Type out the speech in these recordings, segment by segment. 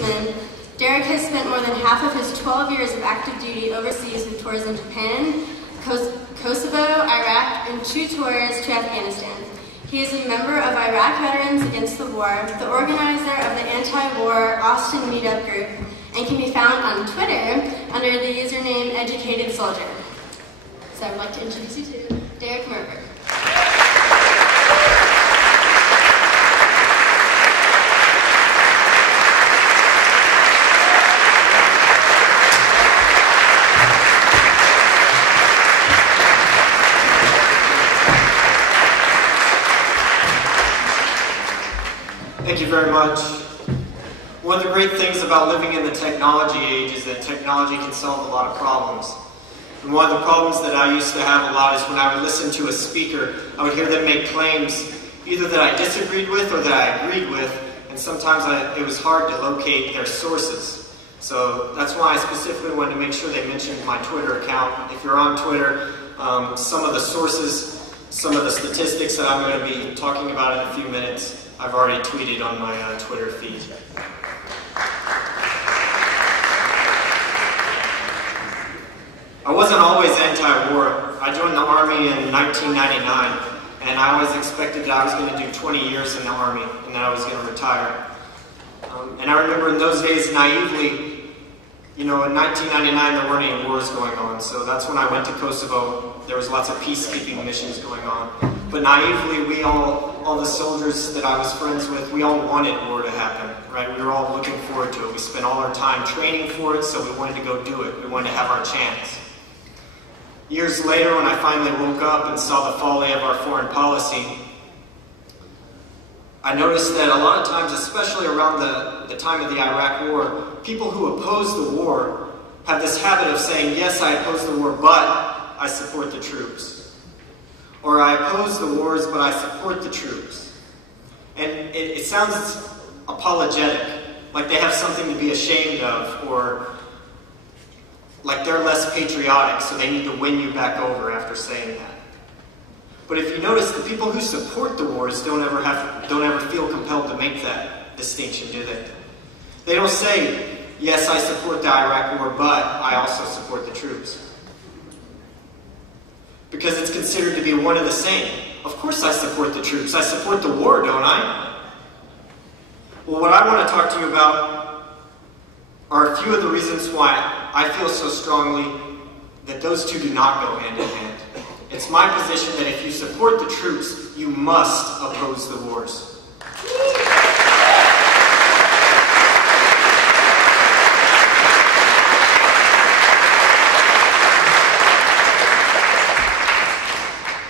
policeman, Derrick has spent more than half of his 12 years of active duty overseas with tours in Japan, Kosovo, Iraq, and 2 tours to Afghanistan. He is a member of Iraq Veterans Against the War, the organizer of the anti-war Austin Meetup Group, and can be found on Twitter under the username Educated Soldier. So I would like to introduce you to Derick Marble. Thank you very much. One of the great things about living in the technology age is that technology can solve a lot of problems. And one of the problems that I used to have a lot is when I would listen to a speaker, I would hear them make claims either that I disagreed with or that I agreed with, and sometimes it was hard to locate their sources. So that's why I specifically wanted to make sure they mentioned my Twitter account. If you're on Twitter, some of the sources, some of the statistics that I'm going to be talking about in a few minutes, I've already tweeted on my Twitter feed. I wasn't always anti-war. I joined the Army in 1999, and I always expected that I was going to do 20 years in the Army, and that I was going to retire. And I remember in those days, naively, you know, in 1999 there weren't any wars going on, so that's when I went to Kosovo. There was lots of peacekeeping missions going on. But naively, we all the soldiers that I was friends with, we all wanted war to happen, right? We were all looking forward to it. We spent all our time training for it, so we wanted to go do it. We wanted to have our chance. Years later, when I finally woke up and saw the folly of our foreign policy, I noticed that a lot of times, especially around the time of the Iraq War, people who oppose the war have this habit of saying, yes, I oppose the war, but I support the troops. Or I oppose the wars, but I support the troops. And it sounds apologetic, like they have something to be ashamed of, or like they're less patriotic, so they need to win you back over after saying that. But if you notice, the people who support the wars don't ever feel compelled to make that distinction, do they? They don't say, yes, I support the Iraq War, but I also support the troops. Because it's considered to be one and the same. Of course I support the troops. I support the war, don't I? Well, what I want to talk to you about are a few of the reasons why I feel so strongly that those two do not go hand in hand. It's my position that if you support the troops, you must oppose the wars.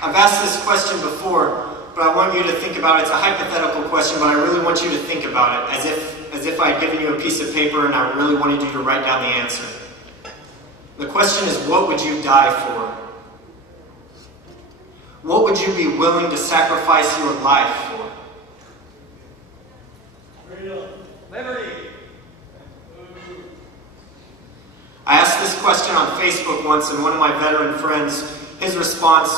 I've asked this question before, but I want you to think about it. It's a hypothetical question, but I really want you to think about it as if I had given you a piece of paper and I really wanted you to write down the answer. The question is, what would you die for? What would you be willing to sacrifice your life for? Freedom. Liberty. I asked this question on Facebook once, and one of my veteran friends, his response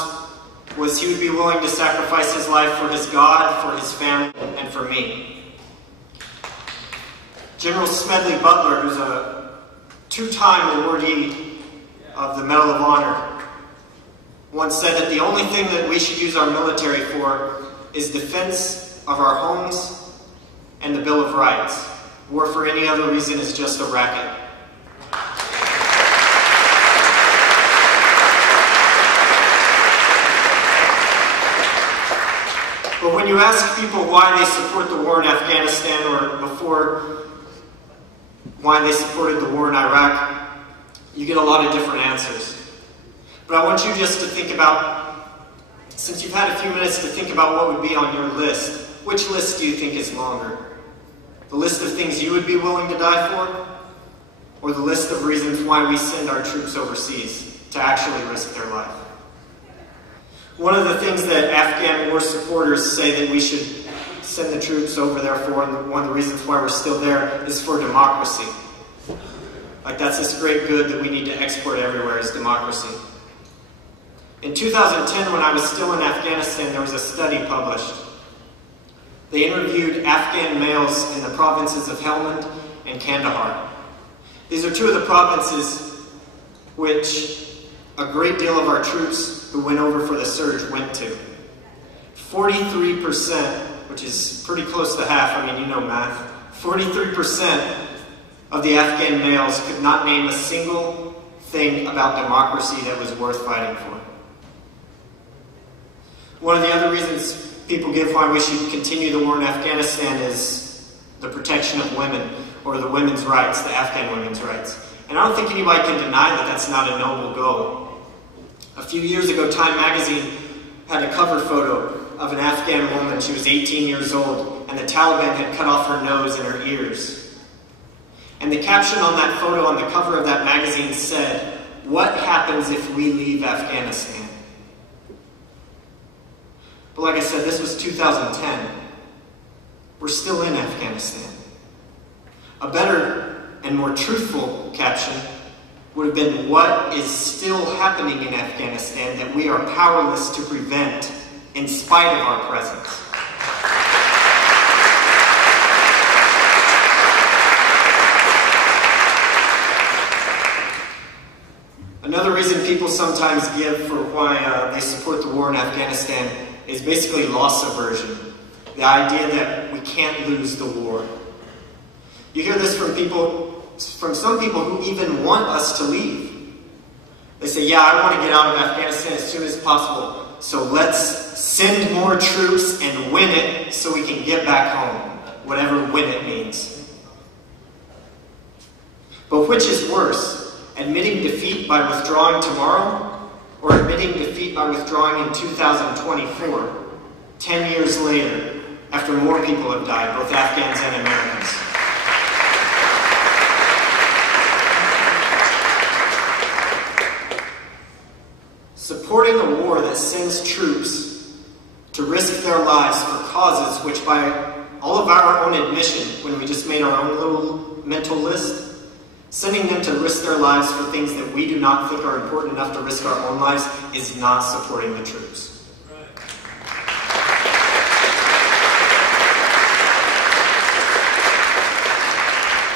was he would be willing to sacrifice his life for his God, for his family, and for me. General Smedley Butler, who's a 2-time awardee of the Medal of Honor, once said that the only thing that we should use our military for is defense of our homes and the Bill of Rights. War for any other reason is just a racket. But when you ask people why they support the war in Afghanistan, or before why they supported the war in Iraq, you get a lot of different answers. But I want you just to think about, since you've had a few minutes to think about what would be on your list, which list do you think is longer? The list of things you would be willing to die for? Or the list of reasons why we send our troops overseas to actually risk their life? One of the things that Afghan war supporters say that we should send the troops over there for, and one of the reasons why we're still there, is for democracy. Like that's this great good that we need to export everywhere, is democracy. In 2010, when I was still in Afghanistan, there was a study published. They interviewed Afghan males in the provinces of Helmand and Kandahar. These are two of the provinces which a great deal of our troops who went over for the surge went to. 43%, which is pretty close to half, I mean, you know math, 43% of the Afghan males could not name a single thing about democracy that was worth fighting for. One of the other reasons people give why we should continue the war in Afghanistan is the protection of women, or the women's rights, the Afghan women's rights. And I don't think anybody can deny that that's not a noble goal. A few years ago, Time magazine had a cover photo of an Afghan woman. She was 18 years old, and the Taliban had cut off her nose and her ears. And the caption on that photo on the cover of that magazine said, "What happens if we leave Afghanistan?" But like I said, this was 2010. We're still in Afghanistan. A better and more truthful caption would have been, "What is still happening in Afghanistan that we are powerless to prevent in spite of our presence?" Another reason people sometimes give for why they support the war in Afghanistan is basically loss aversion. The idea that we can't lose the war. You hear this from some people who even want us to leave. They say, "Yeah, I want to get out of Afghanistan as soon as possible, so let's send more troops and win it so we can get back home," whatever win it means. But which is worse, admitting defeat by withdrawing tomorrow, or admitting defeat by withdrawing in 2024, 10 years later, after more people have died, both Afghans and Americans? Supporting a war that sends troops to risk their lives for causes which, by all of our own admission, when we just made our own little mental list, sending them to risk their lives for things that we do not think are important enough to risk our own lives, is not supporting the troops.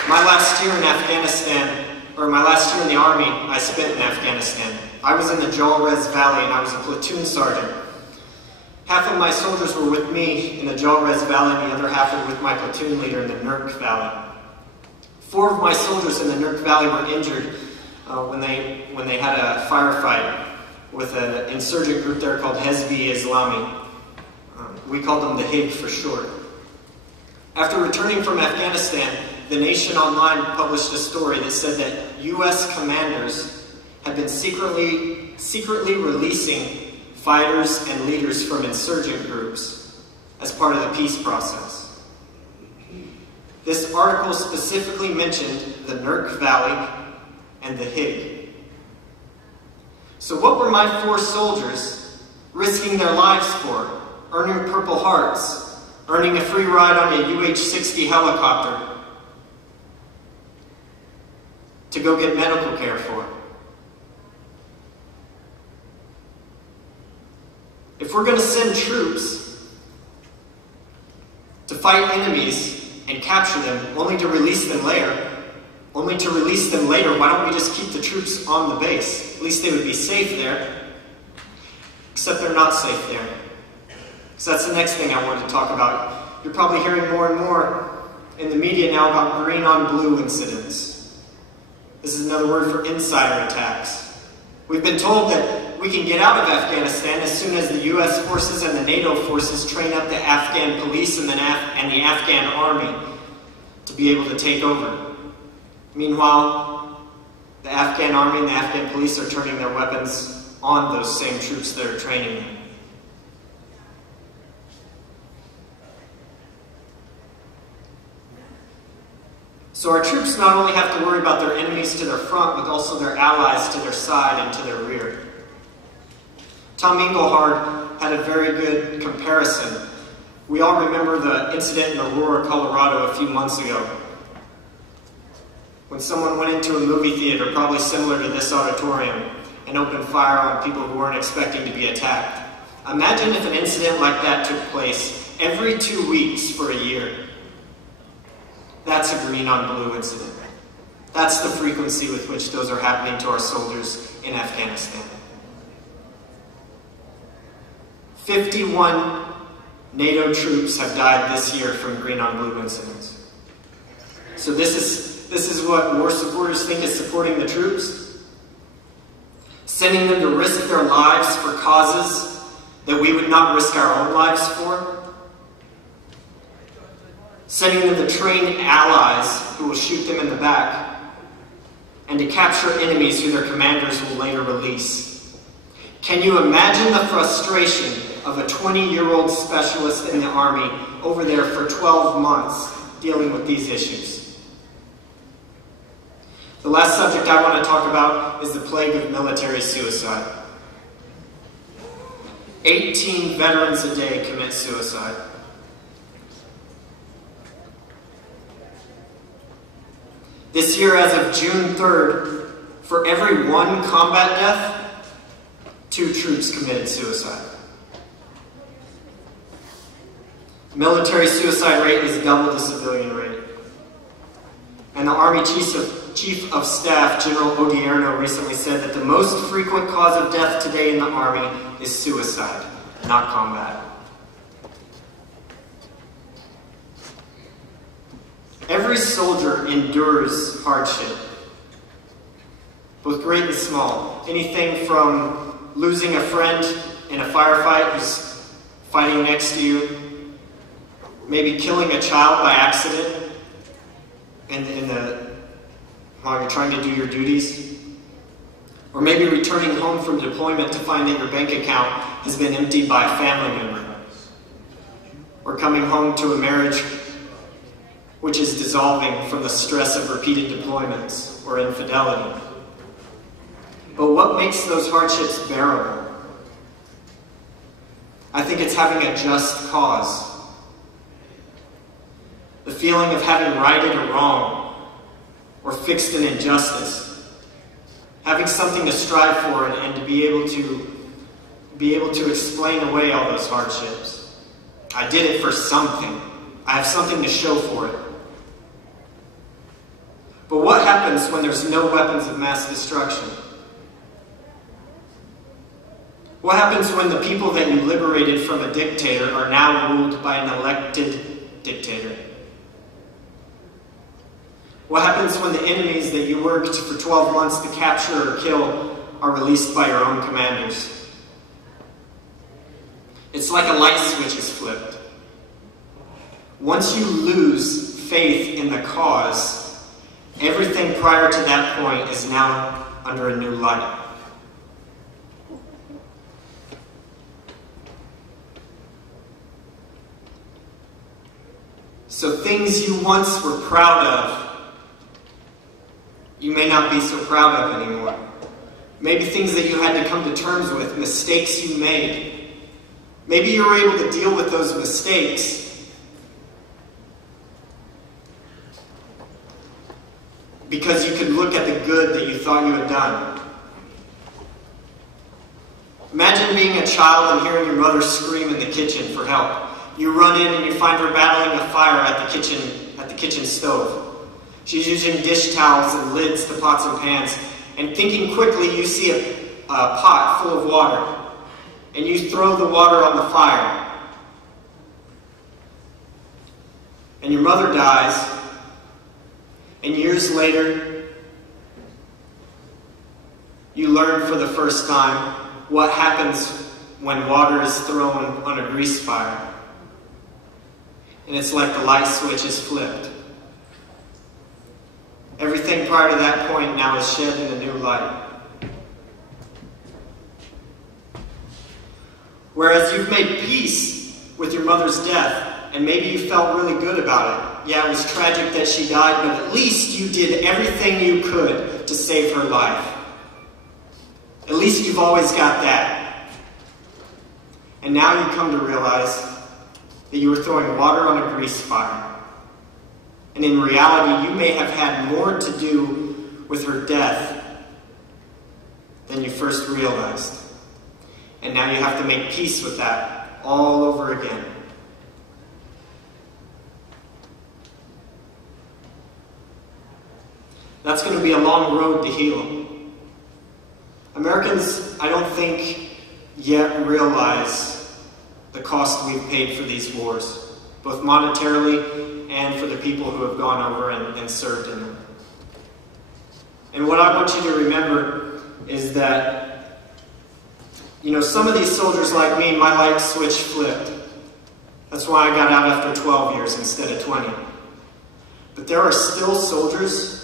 My last year in Afghanistan, or my last year in the Army, I spent in Afghanistan. I was in the Jalrez Valley and I was a platoon sergeant. Half of my soldiers were with me in the Jalrez Valley and the other half were with my platoon leader in the Nurk Valley. 4 of my soldiers in the Nurk Valley were injured when they had a firefight with an insurgent group there called Hezbi Islami. We called them the HIG for short. After returning from Afghanistan, The Nation Online published a story that said that U.S. commanders had been secretly releasing fighters and leaders from insurgent groups as part of the peace process. This article specifically mentioned the Nurk Valley and the HIG. So what were my 4 soldiers risking their lives for? Earning Purple Hearts, earning a free ride on a UH-60 helicopter to go get medical care for. If we're going to send troops to fight enemies and capture them only to release them later, why don't we just keep the troops on the base? At least they would be safe there. Except they're not safe there. So that's the next thing I wanted to talk about. You're probably hearing more and more in the media now about green on blue incidents. This is another word for insider attacks. We've been told that we can get out of Afghanistan as soon as the U.S. forces and the NATO forces train up the Afghan police and the Afghan army to be able to take over. Meanwhile, the Afghan army and the Afghan police are turning their weapons on those same troops that are training them. So our troops not only have to worry about their enemies to their front, but also their allies to their side and to their rear. Tom Engelhard had a very good comparison. We all remember the incident in Aurora, Colorado a few months ago, when someone went into a movie theater, probably similar to this auditorium, and opened fire on people who weren't expecting to be attacked. Imagine if an incident like that took place every 2 weeks for a year. That's a green on blue incident. That's the frequency with which those are happening to our soldiers in Afghanistan. 51 NATO troops have died this year from green on blue incidents. So this is what war supporters think is supporting the troops? Sending them to risk their lives for causes that we would not risk our own lives for? Sending them to train allies who will shoot them in the back, and to capture enemies who their commanders will later release. Can you imagine the frustration of a 20-year-old specialist in the Army over there for 12 months dealing with these issues? The last subject I want to talk about is the plague of military suicide. 18 veterans a day commit suicide. This year, as of June 3rd, for every 1 combat death, 2 troops committed suicide. Military suicide rate is double the civilian rate. And the Army Chief of Staff, General Odierno, recently said that the most frequent cause of death today in the Army is suicide, not combat. Every soldier endures hardship, both great and small. Anything from losing a friend in a firefight who's fighting next to you, maybe killing a child by accident while you're trying to do your duties, or maybe returning home from deployment to find that your bank account has been emptied by a family member, or coming home to a marriage which is dissolving from the stress of repeated deployments or infidelity. But what makes those hardships bearable? I think it's having a just cause. The feeling of having righted a wrong or fixed an injustice. Having something to strive for and to be able to explain away all those hardships. I did it for something. I have something to show for it. But what happens when there's no weapons of mass destruction? What happens when the people that you liberated from a dictator are now ruled by an elected dictator? What happens when the enemies that you worked for 12 months to capture or kill are released by your own commanders? It's like a light switch is flipped. Once you lose faith in the cause, everything prior to that point is now under a new light. So things you once were proud of, you may not be so proud of anymore. Maybe things that you had to come to terms with, mistakes you made. Maybe you were able to deal with those mistakes because you could look at the good that you thought you had done. Imagine being a child and hearing your mother scream in the kitchen for help. You run in and you find her battling a fire at the kitchen stove. She's using dish towels and lids to pots and pans, and thinking quickly you see a pot full of water, and you throw the water on the fire. And your mother dies, and years later, you learn for the first time what happens when water is thrown on a grease fire. And it's like the light switch is flipped. Everything prior to that point now is shed in a new light. Whereas you've made peace with your mother's death, and maybe you felt really good about it. Yeah, it was tragic that she died, but at least you did everything you could to save her life. At least you've always got that. And now you come to realize that you were throwing water on a grease fire. And in reality, you may have had more to do with her death than you first realized. And now you have to make peace with that all over again. That's going to be a long road to heal. Americans, I don't think, yet realize the cost we've paid for these wars, both monetarily and for the people who have gone over and served in them. And what I want you to remember is that, you know, some of these soldiers like me, my light switch flipped. That's why I got out after 12 years instead of 20. But there are still soldiers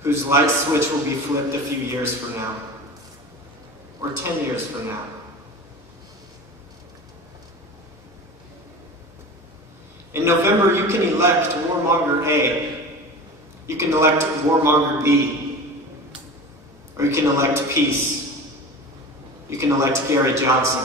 whose light switch will be flipped a few years from now, or 10 years from now. In November, you can elect warmonger A, you can elect warmonger B, or you can elect peace. You can elect Gary Johnson.